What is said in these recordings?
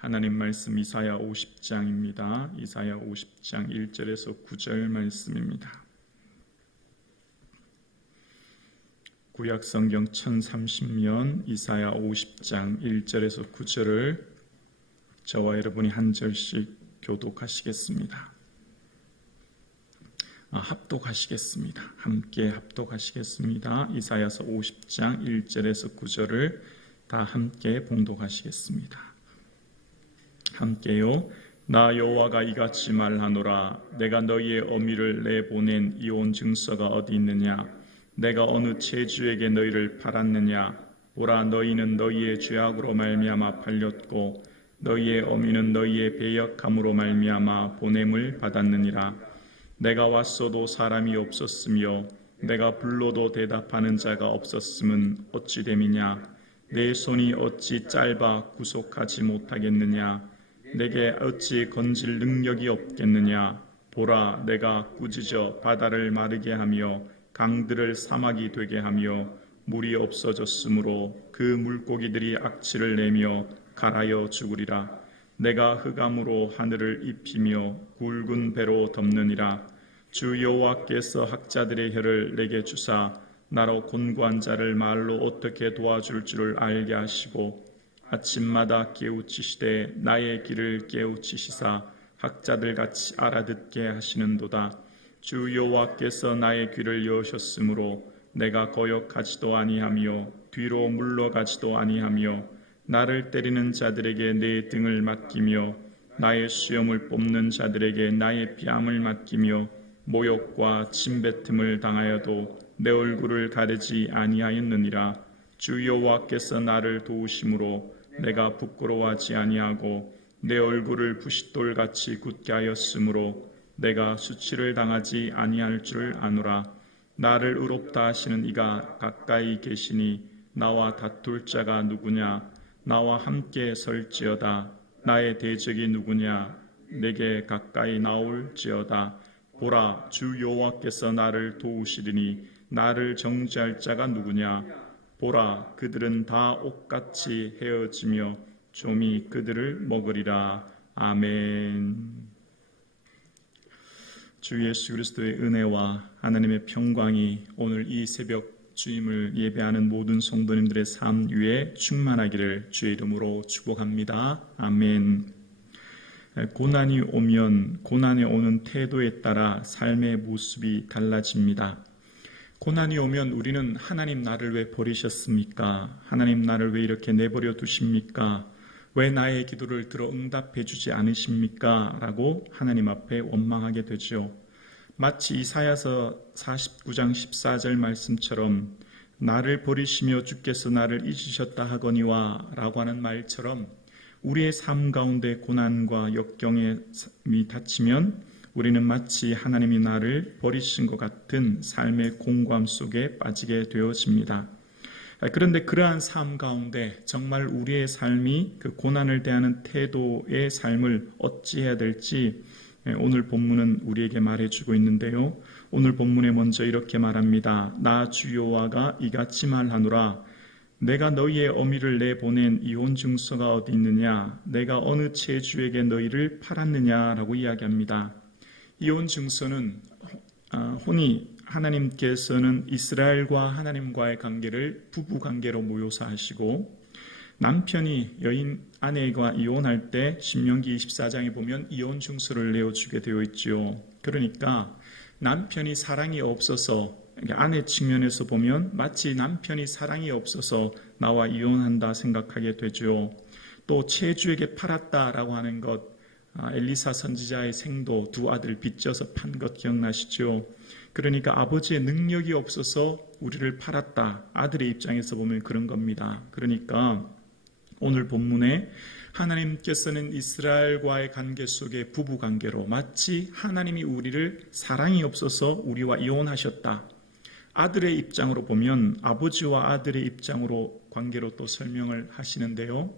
하나님 말씀 이사야 50장입니다. 이사야 50장 1절에서 9절 말씀입니다. 구약성경 1030년 이사야 50장 1절에서 9절을 저와 여러분이 한 절씩 교독하시겠습니다. 합독하시겠습니다. 함께 합독하시겠습니다. 이사야서 50장 1절에서 9절을 다 함께 봉독하시겠습니다. 함께요. 나 여호와가 이같이 말하노라. 내가 너희의 어미를 내보낸 이혼 증서가 어디 있느냐? 내가 어느 체주에게 너희를 팔았느냐? 보라, 너희는 너희의 죄악으로 말미암아 팔렸고 너희의 어미는 너희의 배역함으로 말미암아 보냄을 받았느니라. 내가 왔어도 사람이 없었으며 내가 불러도 대답하는 자가 없었음은 어찌 됨이냐? 내 손이 어찌 짧아 구속하지 못하겠느냐? 내게 어찌 건질 능력이 없겠느냐? 보라, 내가 꾸짖어 바다를 마르게 하며 강들을 사막이 되게 하며 물이 없어졌으므로 그 물고기들이 악취를 내며 갈아여 죽으리라. 내가 흑암으로 하늘을 입히며 굵은 배로 덮느니라. 주 여호와께서 학자들의 혀를 내게 주사 나로 곤고한 자를 말로 어떻게 도와줄 줄을 알게 하시고 아침마다 깨우치시되 나의 길을 깨우치시사 학자들같이 알아듣게 하시는도다. 주 여호와께서 나의 귀를 여셨으므로 내가 거역하지도 아니하며 뒤로 물러가지도 아니하며 나를 때리는 자들에게 내 등을 맡기며 나의 수염을 뽑는 자들에게 나의 뺨을 맡기며 모욕과 침뱉음을 당하여도 내 얼굴을 가리지 아니하였느니라. 주 여호와께서 나를 도우심으로 내가 부끄러워하지 아니하고 내 얼굴을 부싯돌같이 굳게 하였으므로 내가 수치를 당하지 아니할 줄 아노라. 나를 의롭다 하시는 이가 가까이 계시니 나와 다툴 자가 누구냐? 나와 함께 설지어다. 나의 대적이 누구냐? 내게 가까이 나올지어다. 보라, 주 여호와께서 나를 도우시리니 나를 정죄할 자가 누구냐? 보라, 그들은 다 옥같이 헤어지며 좀이 그들을 먹으리라. 아멘. 주 예수 그리스도의 은혜와 하나님의 평강이 오늘 이 새벽 주임을 예배하는 모든 성도님들의 삶 위에 충만하기를 주의 이름으로 축복합니다. 아멘. 고난이 오면 고난에 오는 태도에 따라 삶의 모습이 달라집니다. 고난이 오면 우리는 하나님 나를 왜 버리셨습니까? 하나님 나를 왜 이렇게 내버려 두십니까? 왜 나의 기도를 들어 응답해 주지 않으십니까? 라고 하나님 앞에 원망하게 되죠. 마치 이사야서 49장 14절 말씀처럼 나를 버리시며 주께서 나를 잊으셨다 하거니와 라고 하는 말처럼 우리의 삶 가운데 고난과 역경이 닥치면 우리는 마치 하나님이 나를 버리신 것 같은 삶의 공고함 속에 빠지게 되어집니다. 그런데 그러한 삶 가운데 정말 우리의 삶이 그 고난을 대하는 태도의 삶을 어찌해야 될지 오늘 본문은 우리에게 말해주고 있는데요. 오늘 본문에 먼저 이렇게 말합니다. 나 주 여호와가 이같이 말하노라. 내가 너희의 어미를 내보낸 이혼 증서가 어디 있느냐? 내가 어느 체주에게 너희를 팔았느냐라고 이야기합니다. 이혼 증서는 혼이 하나님께서는 이스라엘과 하나님과의 관계를 부부 관계로 묘사하시고 남편이 여인 아내가 이혼할 때 신명기 24장에 보면 이혼 증서를 내어주게 되어 있죠. 그러니까 남편이 사랑이 없어서 아내 측면에서 보면 마치 남편이 사랑이 없어서 나와 이혼한다 생각하게 되죠. 또 체주에게 팔았다라고 하는 것, 엘리사 선지자의 생도 두 아들 빚져서 판 것 기억나시죠? 그러니까 아버지의 능력이 없어서 우리를 팔았다. 아들의 입장에서 보면 그런 겁니다. 그러니까 오늘 본문에 하나님께서는 이스라엘과의 관계 속에 부부관계로 마치 하나님이 우리를 사랑이 없어서 우리와 이혼하셨다. 아들의 입장으로 보면 아버지와 아들의 입장으로 관계로 또 설명을 하시는데요.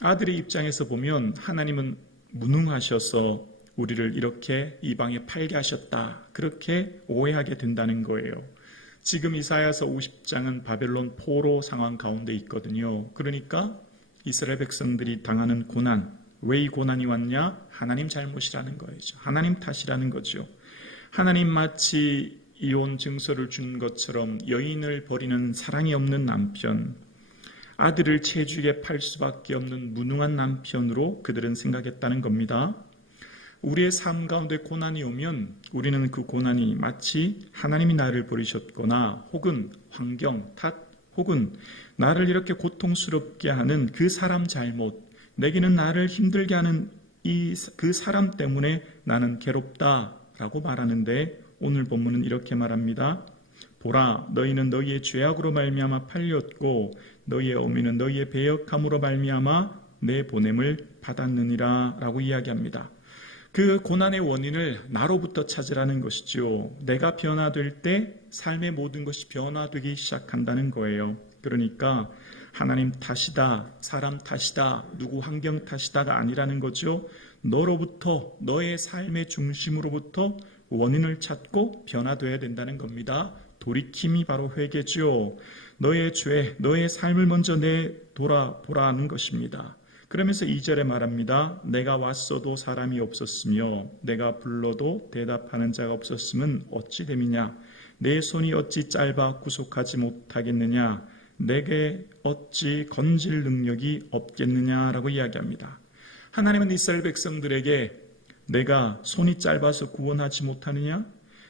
아들의 입장에서 보면 하나님은 무능하셔서 우리를 이렇게 이방에 팔게 하셨다. 그렇게 오해하게 된다는 거예요. 지금 이사야서 50장은 바벨론 포로 상황 가운데 있거든요. 그러니까 이스라엘 백성들이 당하는 고난, 왜 이 고난이 왔냐? 하나님 잘못이라는 거죠. 하나님 탓이라는 거죠. 하나님 마치 이혼 증서를 준 것처럼 여인을 버리는 사랑이 없는 남편, 아들을 채죽에 팔 수밖에 없는 무능한 남편으로 그들은 생각했다는 겁니다. 우리의 삶 가운데 고난이 오면 우리는 그 고난이 마치 하나님이 나를 버리셨거나 혹은 환경 탓 혹은 나를 이렇게 고통스럽게 하는 그 사람 잘못, 내게는 나를 힘들게 하는 그 사람 때문에 나는 괴롭다라고 말하는데, 오늘 본문은 이렇게 말합니다. 보라, 너희는 너희의 죄악으로 말미암아 팔렸고 너희의 어미는 너희의 배역함으로 말미암아 내 보냄을 받았느니라 라고 이야기합니다. 그 고난의 원인을 나로부터 찾으라는 것이죠. 내가 변화될 때 삶의 모든 것이 변화되기 시작한다는 거예요. 그러니까 하나님 탓이다, 사람 탓이다, 누구 환경 탓이다가 아니라는 거죠. 너로부터, 너의 삶의 중심으로부터 원인을 찾고 변화되어야 된다는 겁니다. 돌이킴이 바로 회개죠. 너의 죄, 너의 삶을 먼저 돌아보라는 것입니다. 그러면서 2절에 말합니다. 내가 왔어도 사람이 없었으며 내가 불러도 대답하는 자가 없었으면 어찌 됨이냐? 내 손이 어찌 짧아 구속하지 못하겠느냐? 내게 어찌 건질 능력이 없겠느냐라고 이야기합니다. 하나님은 이스라엘 백성들에게 내가 손이 짧아서 구원하지 못하느냐?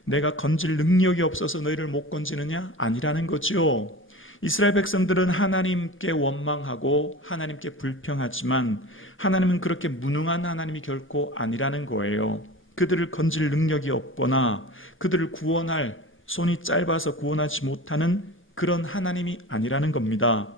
내가 건질 능력이 없어서 너희를 못 건지느냐? 아니라는 거죠. 이스라엘 백성들은 하나님께 원망하고 하나님께 불평하지만 하나님은 그렇게 무능한 하나님이 결코 아니라는 거예요. 그들을 건질 능력이 없거나 그들을 구원할, 손이 짧아서 구원하지 못하는 그런 하나님이 아니라는 겁니다.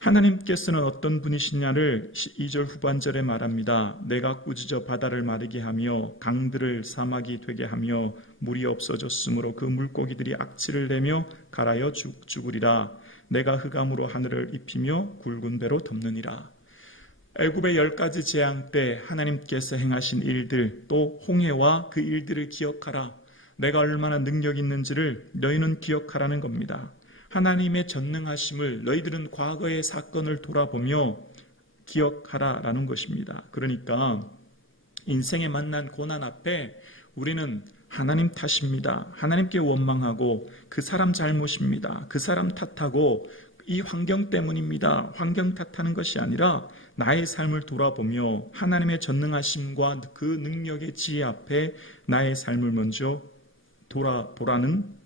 하나님께서는 어떤 분이시냐를 2절 후반절에 말합니다. 내가 꾸짖어 바다를 마르게 하며 강들을 사막이 되게 하며 물이 없어졌으므로 그 물고기들이 악취를 내며 갈아여 죽으리라. 내가 흑암으로 하늘을 입히며 굵은 배로 덮느니라. 애굽의 10가지 재앙 때 하나님께서 행하신 일들, 또 홍해와 그 일들을 기억하라. 내가 얼마나 능력 있는지를 너희는 기억하라는 겁니다. 하나님의 전능하심을 너희들은 과거의 사건을 돌아보며 기억하라라는 것입니다. 그러니까 인생에 만난 고난 앞에 우리는 하나님 탓입니다. 하나님께 원망하고 그 사람 잘못입니다. 그 사람 탓하고 이 환경 때문입니다. 환경 탓하는 것이 아니라 나의 삶을 돌아보며 하나님의 전능하심과 그 능력의 지혜 앞에 나의 삶을 먼저 돌아보라는,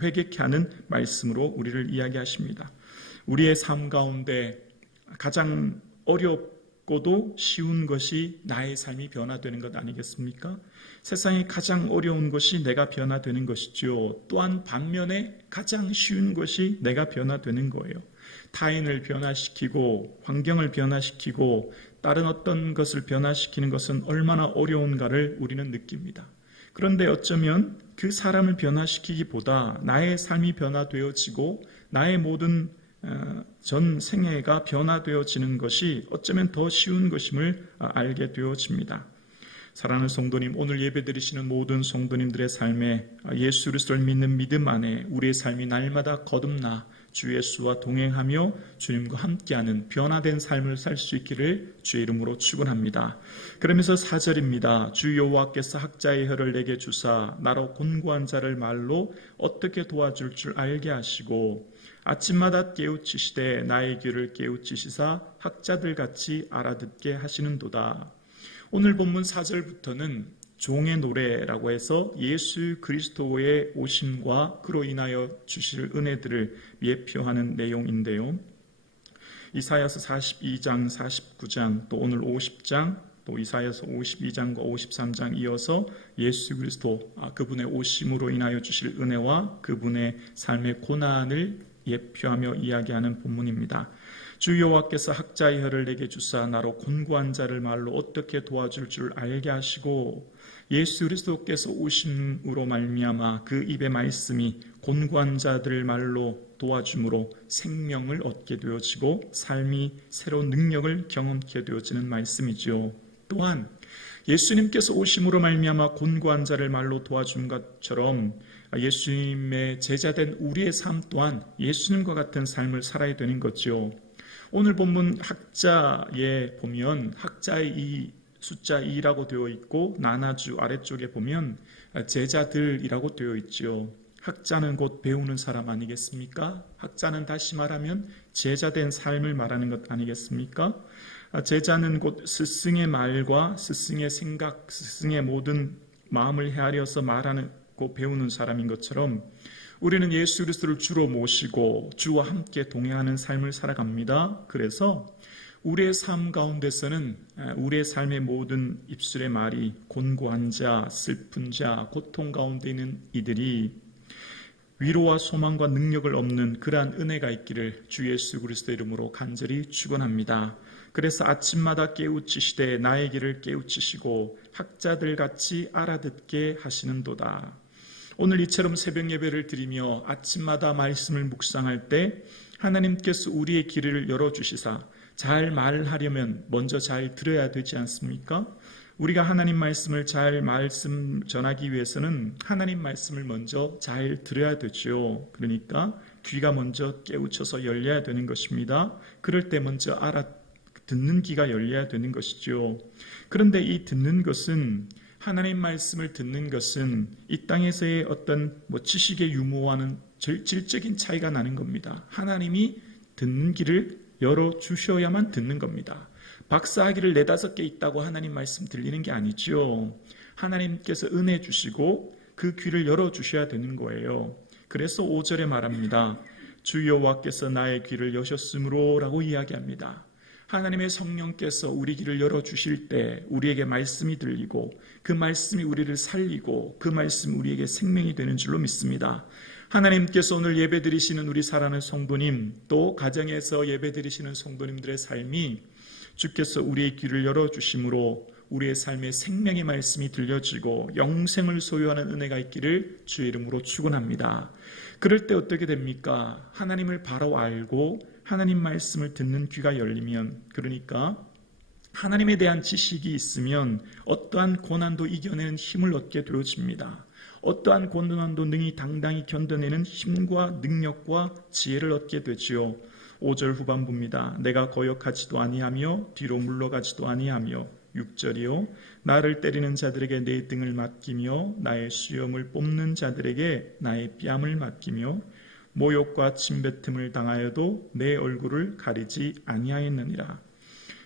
회개케 하는 말씀으로 우리를 이야기하십니다. 우리의 삶 가운데 가장 어렵고도 쉬운 것이 나의 삶이 변화되는 것 아니겠습니까? 세상에 가장 어려운 것이 내가 변화되는 것이죠. 또한 반면에 가장 쉬운 것이 내가 변화되는 거예요. 타인을 변화시키고 환경을 변화시키고 다른 어떤 것을 변화시키는 것은 얼마나 어려운가를 우리는 느낍니다. 그런데 어쩌면 그 사람을 변화시키기보다 나의 삶이 변화되어지고 나의 모든 전 생애가 변화되어지는 것이 어쩌면 더 쉬운 것임을 알게 되어집니다. 사랑하는 성도님, 오늘 예배드리시는 모든 성도님들의 삶에 예수 그리스도를 믿는 믿음 안에 우리의 삶이 날마다 거듭나 주 예수와 동행하며 주님과 함께하는 변화된 삶을 살 수 있기를 주의 이름으로 축원합니다. 그러면서 4절입니다. 주 여호와께서 학자의 혀를 내게 주사 나로 곤고한 자를 말로 어떻게 도와줄 줄 알게 하시고 아침마다 깨우치시되 나의 귀를 깨우치시사 학자들 같이 알아듣게 하시는도다. 오늘 본문 4절부터는 종의 노래라고 해서 예수 그리스도의 오심과 그로 인하여 주실 은혜들을 예표하는 내용인데요. 이사야서 42장, 49장, 또 오늘 50장, 또 이사야서 52장과 53장 이어서 예수 그리스도, 그분의 오심으로 인하여 주실 은혜와 그분의 삶의 고난을 예표하며 이야기하는 본문입니다. 주 여호와께서 학자의 혀를 내게 주사 나로 곤고한 자를 말로 어떻게 도와줄 줄 알게 하시고 예수 그리스도께서 오심으로 말미암아 그 입의 말씀이 곤고한 자들 말로 도와줌으로 생명을 얻게 되어지고 삶이 새로운 능력을 경험케 되어지는 말씀이죠. 또한 예수님께서 오심으로 말미암아 곤고한 자를 말로 도와준 것처럼 예수님의 제자된 우리의 삶 또한 예수님과 같은 삶을 살아야 되는 거죠. 오늘 본문 학자에 보면 학자의 이 숫자 2라고 되어 있고 나나주 아래쪽에 보면 제자들이라고 되어 있죠. 학자는 곧 배우는 사람 아니겠습니까? 학자는 다시 말하면 제자된 삶을 말하는 것 아니겠습니까? 제자는 곧 스승의 말과 스승의 생각, 스승의 모든 마음을 헤아려서 말하고 배우는 사람인 것처럼 우리는 예수 그리스도를 주로 모시고 주와 함께 동행하는 삶을 살아갑니다. 그래서 우리의 삶 가운데서는 우리의 삶의 모든 입술의 말이 곤고한 자, 슬픈 자, 고통 가운데 있는 이들이 위로와 소망과 능력을 얻는 그러한 은혜가 있기를 주 예수 그리스도 이름으로 간절히 축원합니다. 그래서 아침마다 깨우치시되 나의 길을 깨우치시고 학자들같이 알아듣게 하시는도다. 오늘 이처럼 새벽 예배를 드리며 아침마다 말씀을 묵상할 때 하나님께서 우리의 길을 열어주시사 잘 말하려면 먼저 잘 들어야 되지 않습니까? 우리가 하나님 말씀을 잘 말씀 전하기 위해서는 하나님 말씀을 먼저 잘 들어야 되죠. 그러니까 귀가 먼저 깨우쳐서 열려야 되는 것입니다. 그럴 때 먼저 듣는 귀가 열려야 되는 것이죠. 그런데 이 듣는 것은 하나님 말씀을 듣는 것은 이 땅에서의 어떤 지식의 유무와는 질적인 차이가 나는 겁니다. 하나님이 듣는 귀를 열어주셔야만 듣는 겁니다. 박사학위를 4-5개 있다고 하나님 말씀 들리는 게 아니죠. 하나님께서 은혜 주시고 그 귀를 열어주셔야 되는 거예요. 그래서 5절에 말합니다. 주 여호와께서 나의 귀를 여셨으므로 라고 이야기합니다. 하나님의 성령께서 우리 귀를 열어주실 때 우리에게 말씀이 들리고 그 말씀이 우리를 살리고 그 말씀이 우리에게 생명이 되는 줄로 믿습니다. 하나님께서 오늘 예배드리시는 우리 사랑하는 성도님 또 가정에서 예배드리시는 성도님들의 삶이 주께서 우리의 귀를 열어주심으로 우리의 삶에 생명의 말씀이 들려지고 영생을 소유하는 은혜가 있기를 주의 이름으로 축원합니다. 그럴 때 어떻게 됩니까? 하나님을 바로 알고 하나님 말씀을 듣는 귀가 열리면 그러니까 하나님에 대한 지식이 있으면 어떠한 고난도 이겨내는 힘을 얻게 되어집니다. 어떠한 고난도 능히 당당히 견뎌내는 힘과 능력과 지혜를 얻게 되지요. 5절 후반부입니다. 내가 거역하지도 아니하며 뒤로 물러가지도 아니하며 6절이요. 나를 때리는 자들에게 내 등을 맡기며 나의 수염을 뽑는 자들에게 나의 뺨을 맡기며 모욕과 침뱉음을 당하여도 내 얼굴을 가리지 아니하였느니라.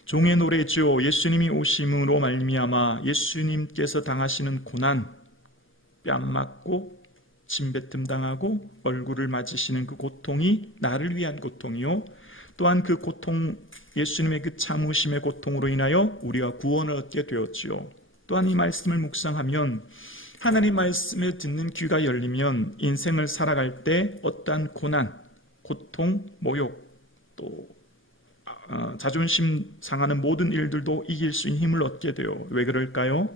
종의 노래죠. 예수님이 오심으로 말미암아 예수님께서 당하시는 고난, 뺨 맞고 침뱉음 당하고 얼굴을 맞으시는 그 고통이 나를 위한 고통이요. 또한 그 고통, 예수님의 그 참으심의 고통으로 인하여 우리가 구원을 얻게 되었지요. 또한 이 말씀을 묵상하면 하나님 말씀을 듣는 귀가 열리면 인생을 살아갈 때 어떠한 고난, 고통, 모욕, 또 자존심 상하는 모든 일들도 이길 수 있는 힘을 얻게 돼요. 왜 그럴까요?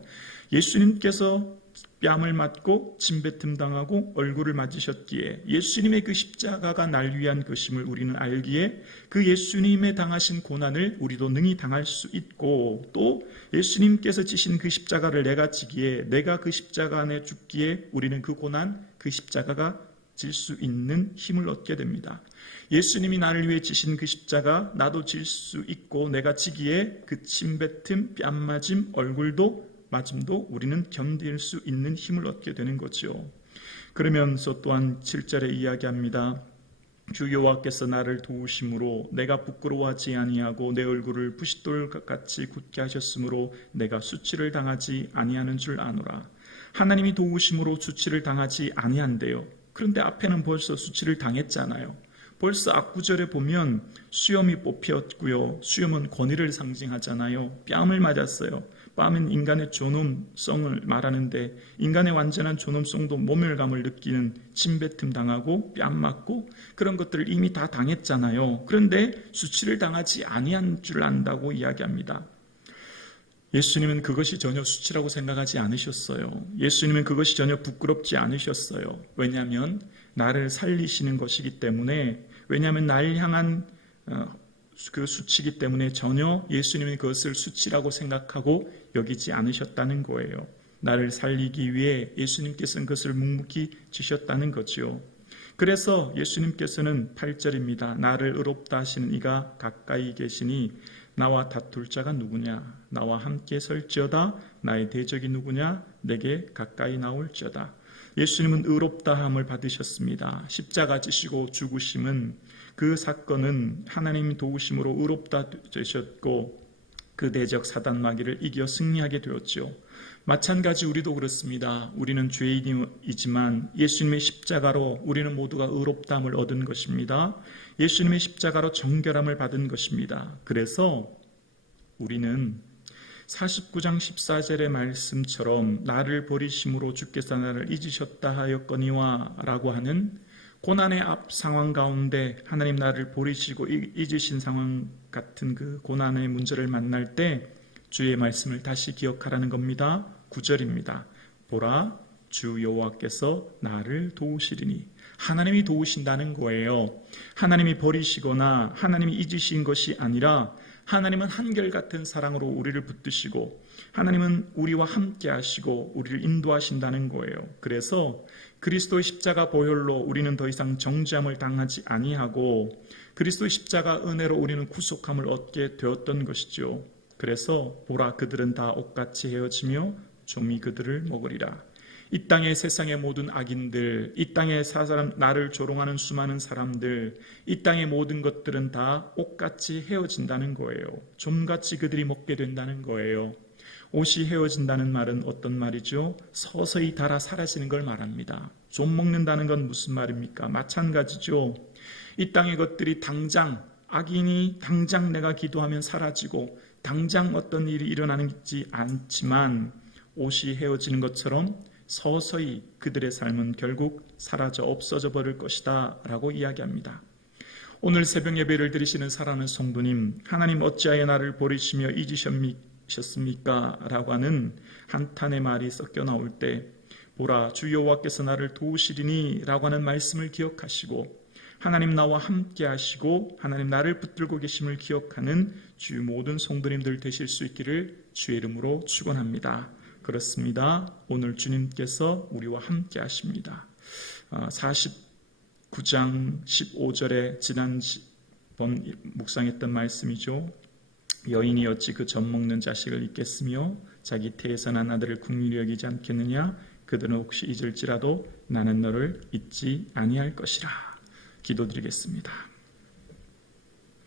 예수님께서 뺨을 맞고 침뱉음 당하고 얼굴을 맞으셨기에 예수님의 그 십자가가 날 위한 것임을 우리는 알기에 그 예수님의 당하신 고난을 우리도 능히 당할 수 있고 또 예수님께서 지신 그 십자가를 내가 지기에 내가 그 십자가 안에 죽기에 우리는 그 고난, 그 십자가가 질 수 있는 힘을 얻게 됩니다. 예수님이 나를 위해 지신 그 십자가 나도 질 수 있고 내가 지기에 그 침뱉음, 뺨맞음, 얼굴도 맞음도 우리는 견딜 수 있는 힘을 얻게 되는 거죠. 그러면서 또한 7절에 이야기합니다. 주 여호와께서 나를 도우심으로 내가 부끄러워하지 아니하고 내 얼굴을 부싯돌같이 굳게 하셨으므로 내가 수치를 당하지 아니하는 줄 아노라. 하나님이 도우심으로 수치를 당하지 아니한대요. 그런데 앞에는 벌써 수치를 당했잖아요. 벌써 앞구절에 보면 수염이 뽑혔고요. 수염은 권위를 상징하잖아요. 뺨을 맞았어요. 뺨은 인간의 존엄성을 말하는데 인간의 완전한 존엄성도 모멸감을 느끼는 침뱉음 당하고 뺨 맞고 그런 것들을 이미 다 당했잖아요. 그런데 수치를 당하지 아니한 줄 안다고 이야기합니다. 예수님은 그것이 전혀 수치라고 생각하지 않으셨어요. 예수님은 그것이 전혀 부끄럽지 않으셨어요. 왜냐하면 나를 살리시는 것이기 때문에 왜냐하면 날 향한 그 수치이기 때문에 전혀 예수님은 그것을 수치라고 생각하고 여기지 않으셨다는 거예요. 나를 살리기 위해 예수님께서는 그것을 묵묵히 지셨다는 거죠. 그래서 예수님께서는 8절입니다. 나를 의롭다 하시는 이가 가까이 계시니 나와 다툴 자가 누구냐? 나와 함께 설지어다. 나의 대적이 누구냐? 내게 가까이 나올지어다. 예수님은 의롭다함을 받으셨습니다. 십자가 지시고 죽으심은 그 사건은 하나님 도우심으로 의롭다 되셨고 그 대적 사단 마귀를 이겨 승리하게 되었죠. 마찬가지 우리도 그렇습니다. 우리는 죄인이지만 예수님의 십자가로 우리는 모두가 의롭다함을 얻은 것입니다. 예수님의 십자가로 정결함을 받은 것입니다. 그래서 우리는 49장 14절의 말씀처럼 나를 버리심으로 주께서 나를 잊으셨다 하였거니와 라고 하는 고난의 앞 상황 가운데 하나님 나를 버리시고 잊으신 상황 같은 그 고난의 문제를 만날 때 주의 말씀을 다시 기억하라는 겁니다. 9절입니다. 보라 주 여호와께서 나를 도우시리니. 하나님이 도우신다는 거예요. 하나님이 버리시거나 하나님이 잊으신 것이 아니라 하나님은 한결같은 사랑으로 우리를 붙드시고 하나님은 우리와 함께 하시고 우리를 인도하신다는 거예요. 그래서 그리스도의 십자가 보혈로 우리는 더 이상 정죄함을 당하지 아니하고 그리스도의 십자가 은혜로 우리는 구속함을 얻게 되었던 것이죠. 그래서 보라 그들은 다 옷같이 헤어지며 좀이 그들을 먹으리라. 이 땅의 세상의 모든 악인들, 이 땅의 사람 나를 조롱하는 수많은 사람들, 이 땅의 모든 것들은 다 옷같이 헤어진다는 거예요. 좀같이 그들이 먹게 된다는 거예요. 옷이 헤어진다는 말은 어떤 말이죠? 서서히 닳아 사라지는 걸 말합니다. 좀 먹는다는 건 무슨 말입니까? 마찬가지죠. 이 땅의 것들이 당장 악인이 당장 내가 기도하면 사라지고 당장 어떤 일이 일어나지 않지만 옷이 헤어지는 것처럼 서서히 그들의 삶은 결국 사라져 없어져 버릴 것이다 라고 이야기합니다. 오늘 새벽 예배를 드리시는 사랑하는 성도님, 하나님 어찌하여 나를 버리시며 잊으셨습니까? 라고 하는 한탄의 말이 섞여 나올 때 보라 주 여호와께서 나를 도우시리니 라고 하는 말씀을 기억하시고 하나님 나와 함께 하시고 하나님 나를 붙들고 계심을 기억하는 주의 모든 성도님들 되실 수 있기를 주의 이름으로 축원합니다. 그렇습니다. 오늘 주님께서 우리와 함께 하십니다. 49장 15절에 지난번 묵상했던 말씀이죠. 여인이 어찌 그 젖 먹는 자식을 잊겠으며 자기 태에서 난 아들을 긍휼히 여기지 않겠느냐. 그들은 혹시 잊을지라도 나는 너를 잊지 아니할 것이라. 기도드리겠습니다.